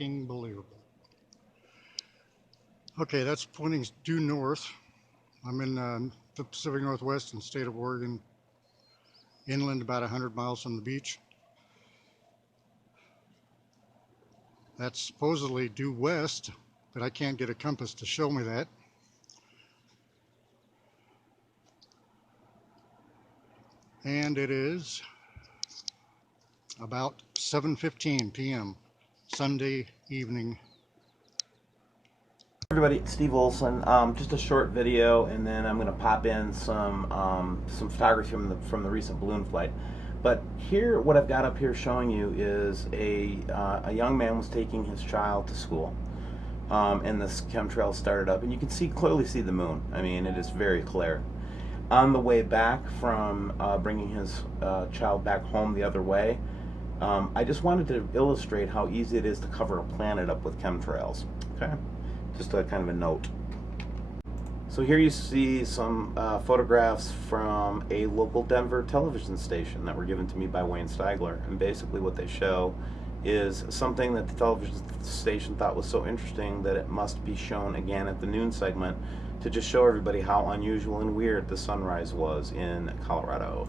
fucking believable. Okay, that's pointing due north. I'm in the Pacific Northwest in the state of Oregon, inland about 100 miles from the beach. That's supposedly due west, but I can't get a compass to show me that. And it is about 7:15 p.m. Sunday evening. Everybody, it's Steve Olson. Just a short video, and then I'm going to pop in some photography from the recent balloon flight. But here, what I've got up here showing you is a young man was taking his child to school, and this chemtrail started up, and you can clearly see the moon. I mean, it is very clear. On the way back from bringing his child back home the other way, I just wanted to illustrate how easy it is to cover a planet up with chemtrails. Okay. Just a kind of a note. So here you see some photographs from a local Denver television station that were given to me by Wayne Steigler, and basically what they show is something that the television station thought was so interesting that it must be shown again at the noon segment to just show everybody how unusual and weird the sunrise was in Colorado.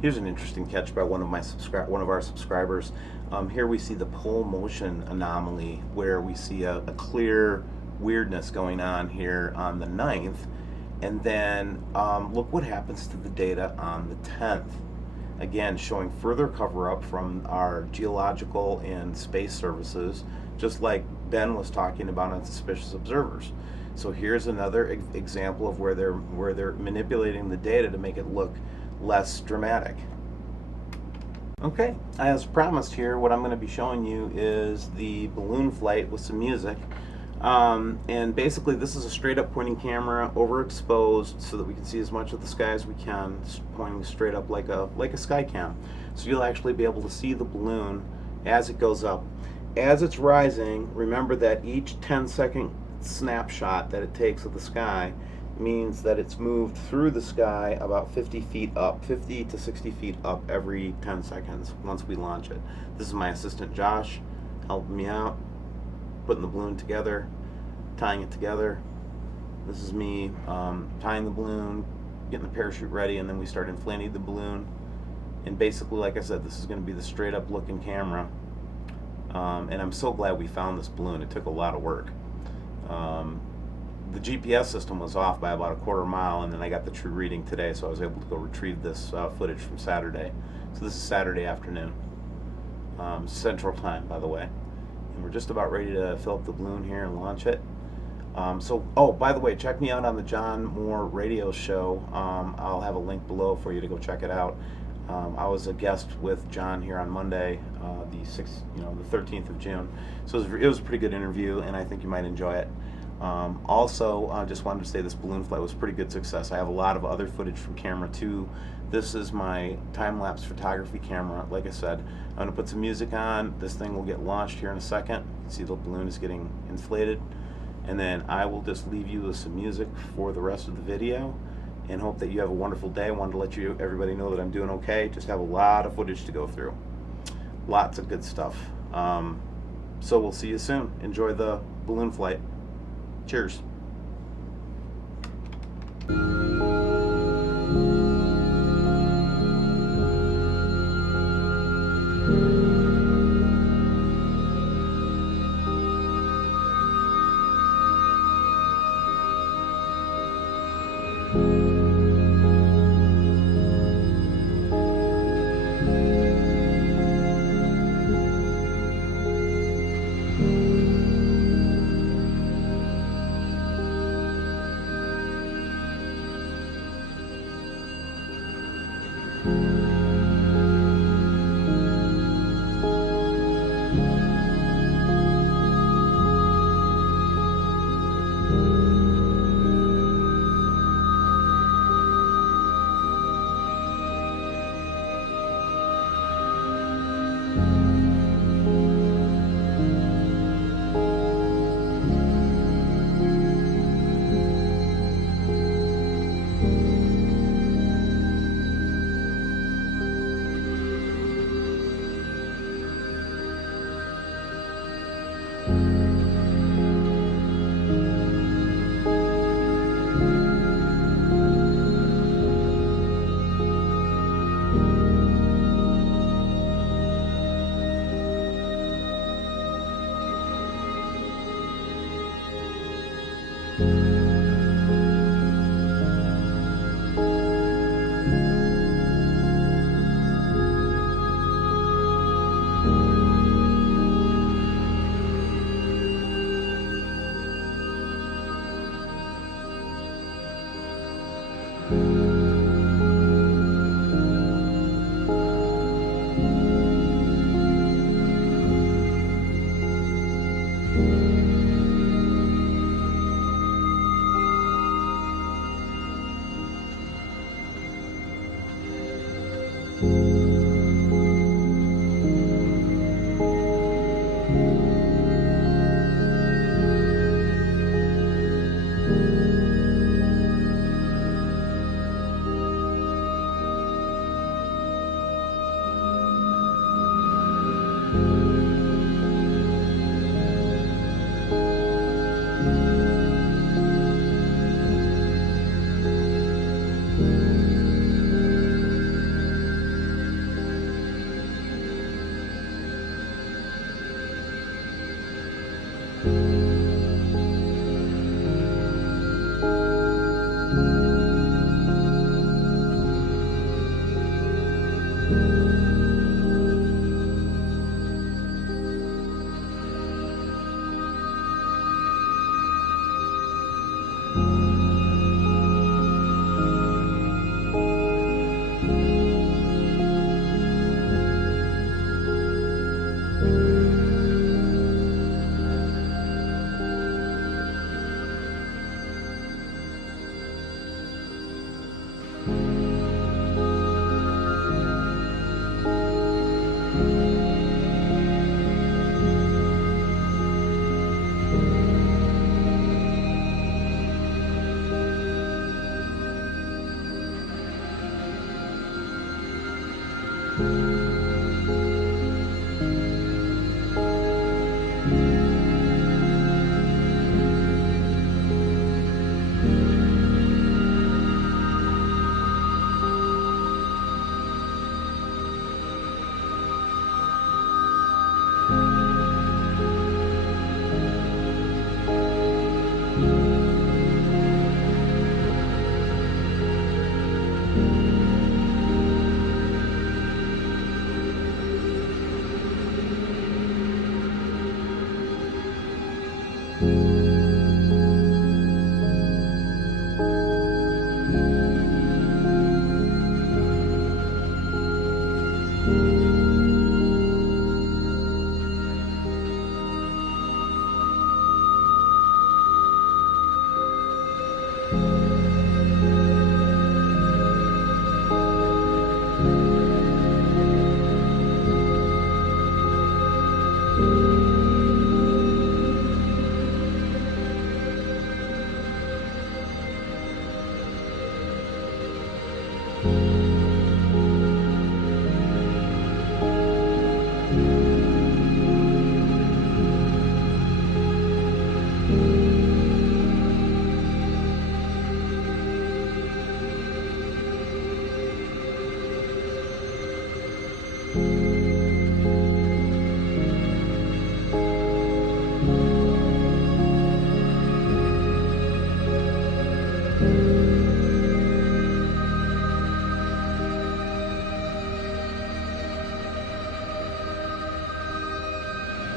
Here's an interesting catch by one of our subscribers. Here we see the pole motion anomaly, where we see a clear weirdness going on here on the 9th, and then look what happens to the data on the 10th. Again, showing further cover-up from our geological and space services, just like Ben was talking about on suspicious observers. So here's another example of where they're manipulating the data to make it look less dramatic. Okay, as promised here, what I'm going to be showing you is the balloon flight with some music. And basically this is a straight up pointing camera, overexposed, so that we can see as much of the sky as we can, pointing straight up like a sky cam. So you'll actually be able to see the balloon as it goes up. As it's rising, remember that each 10-second snapshot that it takes of the sky means that it's moved through the sky about 50 feet up, 50 to 60 feet up every 10 seconds once we launch it. This is my assistant Josh helping me out, putting the balloon together, tying it together. This is me tying the balloon, getting the parachute ready, and then we start inflating the balloon. And basically, like I said, this is going to be the straight up looking camera. And I'm so glad we found this balloon. It took a lot of work. The GPS system was off by about a quarter mile, and then I got the true reading today, so I was able to go retrieve this footage from Saturday. So this is Saturday afternoon, Central Time, by the way. And we're just about ready to fill up the balloon here and launch it. Oh, by the way, check me out on the John Moore radio show. I'll have a link below for you to go check it out. I was a guest with John here on Monday, the 13th of June. So it was a pretty good interview, and I think you might enjoy it. Also, I just wanted to say this balloon flight was a pretty good success. I have a lot of other footage from camera too. This is my time-lapse photography camera. Like I said, I'm going to put some music on. This thing will get launched here in a second. You can see the balloon is getting inflated. And then I will just leave you with some music for the rest of the video, and hope that you have a wonderful day. I wanted to let everybody know that I'm doing okay. Just have a lot of footage to go through. Lots of good stuff. So we'll see you soon. Enjoy the balloon flight. Cheers.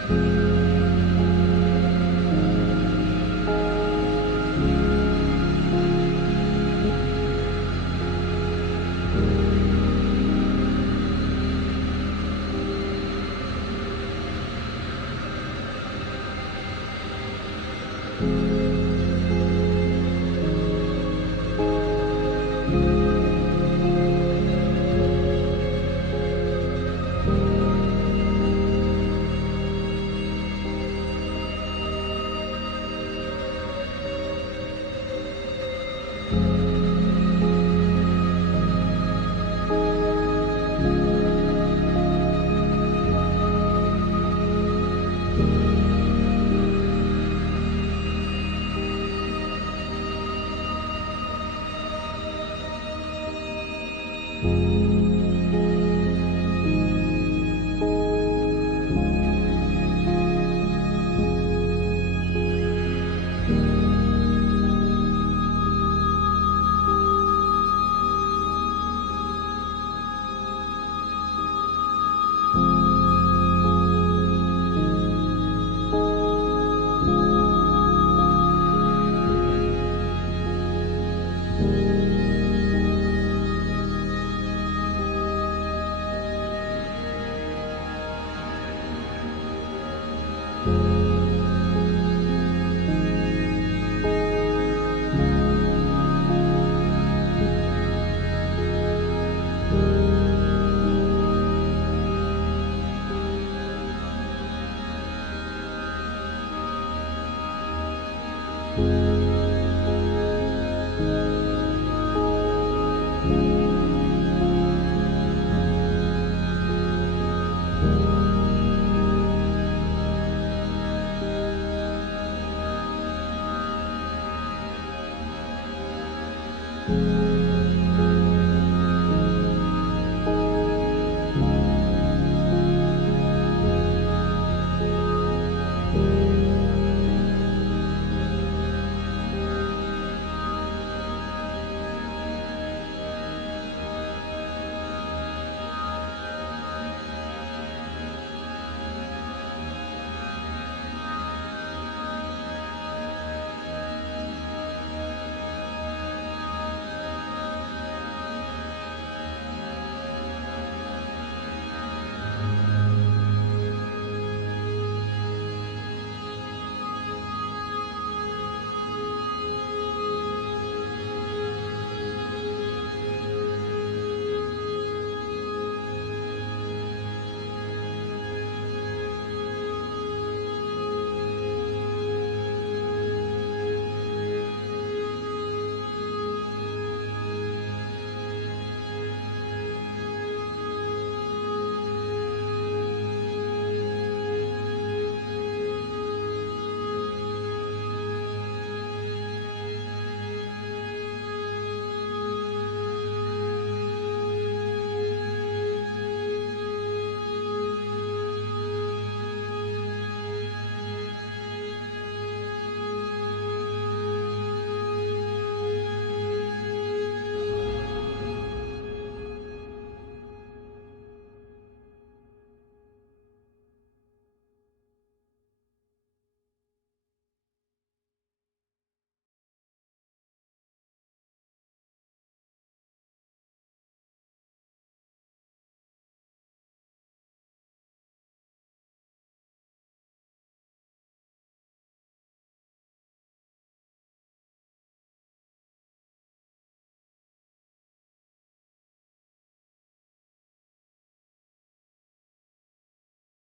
you.